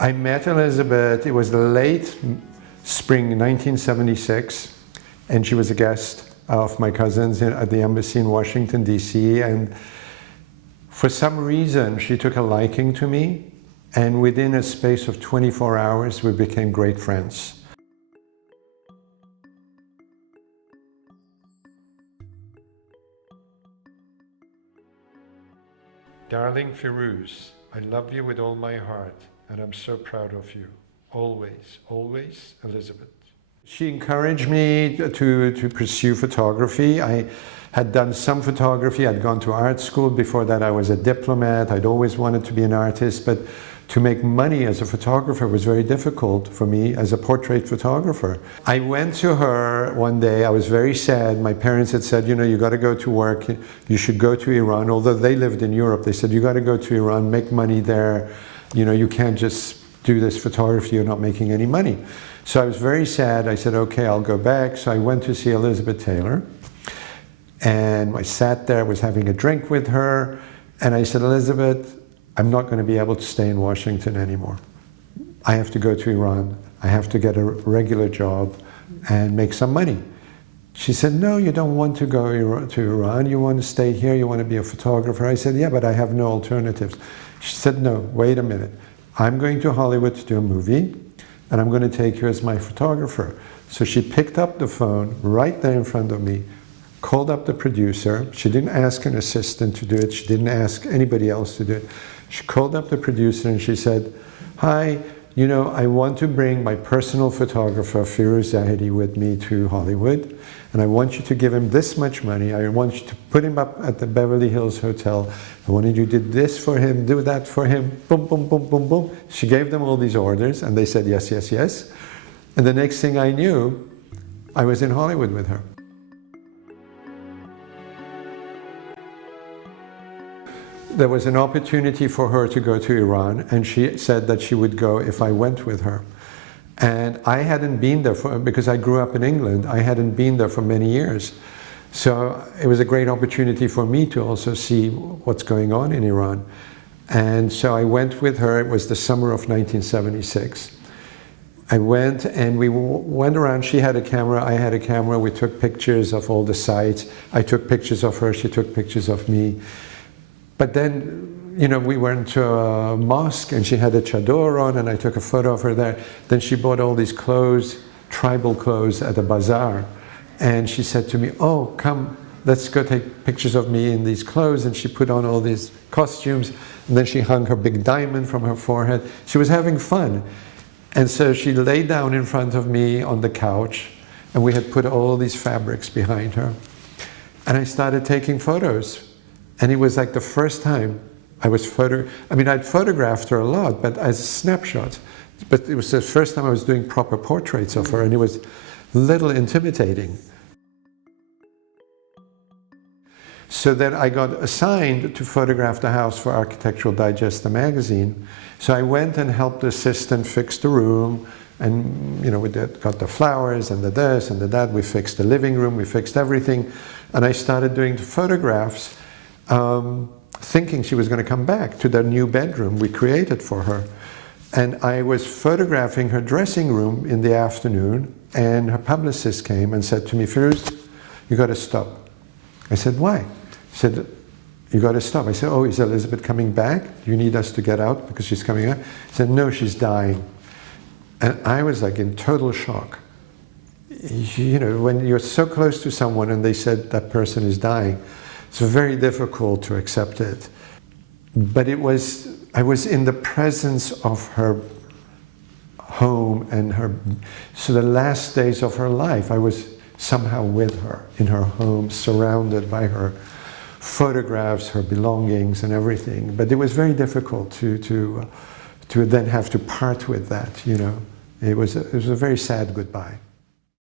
I met Elizabeth, it was the late spring 1976, and she was a guest of my cousins at the embassy in Washington, D.C., and for some reason she took a liking to me, and within a space of 24 hours we became great friends. Darling Firooz, I love you with all my heart, and I'm so proud of you. Always, always, Elizabeth. She encouraged me to pursue photography. I had done some photography. I'd gone to art school. Before that, I was a diplomat. I'd always wanted to be an artist, but to make money as a photographer was very difficult for me as a portrait photographer. I went to her one day. I was very sad. My parents had said, you know, you got to go to work. You should go to Iran. Although they lived in Europe, they said, you got to go to Iran, make money there. You know, you can't just do this photography. You're not making any money. So I was very sad. I said, okay, I'll go back. So I went to see Elizabeth Taylor. And I sat there, was having a drink with her. And I said, Elizabeth, I'm not going to be able to stay in Washington anymore. I have to go to Iran. I have to get a regular job and make some money. She said, no, you don't want to go to Iran. You want to stay here. You want to be a photographer. I said, yeah, but I have no alternatives. She said, no, wait a minute. I'm going to Hollywood to do a movie, and I'm going to take you as my photographer. So she picked up the phone right there in front of me, called up the producer. She didn't ask an assistant to do it. She didn't ask anybody else to do it. She called up the producer and she said, hi, you know, I want to bring my personal photographer, Firooz Zahedi, with me to Hollywood, and I want you to give him this much money. I want you to put him up at the Beverly Hills Hotel. I wanted you to do this for him, do that for him, boom, boom, boom, boom, boom. She gave them all these orders, and they said yes, yes, yes. And the next thing I knew, I was in Hollywood with her. There was an opportunity for her to go to Iran, and she said that she would go if I went with her. And I hadn't been there because I grew up in England. I hadn't been there for many years. So it was a great opportunity for me to also see what's going on in Iran. And so I went with her. It was the summer of 1976. I went and we went around. She had a camera, I had a camera. We took pictures of all the sites. I took pictures of her, she took pictures of me. But then, you know, we went to a mosque and she had a chador on and I took a photo of her there. Then she bought all these clothes, tribal clothes at a bazaar. And she said to me, oh, come, let's go take pictures of me in these clothes. And she put on all these costumes. And then she hung her big diamond from her forehead. She was having fun. And so she lay down in front of me on the couch. And we had put all these fabrics behind her. And I started taking photos. And it was like the first time I was I'd photographed her a lot, but as snapshots. But it was the first time I was doing proper portraits of her, and it was a little intimidating. So then I got assigned to photograph the house for Architectural Digest, the magazine. So I went and helped the assistant fix the room, and you know, we got the flowers and the this and the that. We fixed the living room, we fixed everything, and I started doing the photographs. Thinking she was going to come back to the new bedroom we created for her. And I was photographing her dressing room in the afternoon, and her publicist came and said to me, Firooz, you got to stop. I said, why? She said, you got to stop. I said, oh, is Elizabeth coming back? Do you need us to get out because she's coming back? She said, no, she's dying. And I was like in total shock. You know, when you're so close to someone and they said that person is dying, it's very difficult to accept it. But I was in the presence of her home and so the last days of her life, I was somehow with her, in her home, surrounded by her photographs, her belongings and everything. But it was very difficult to then have to part with that, you know. It was a very sad goodbye.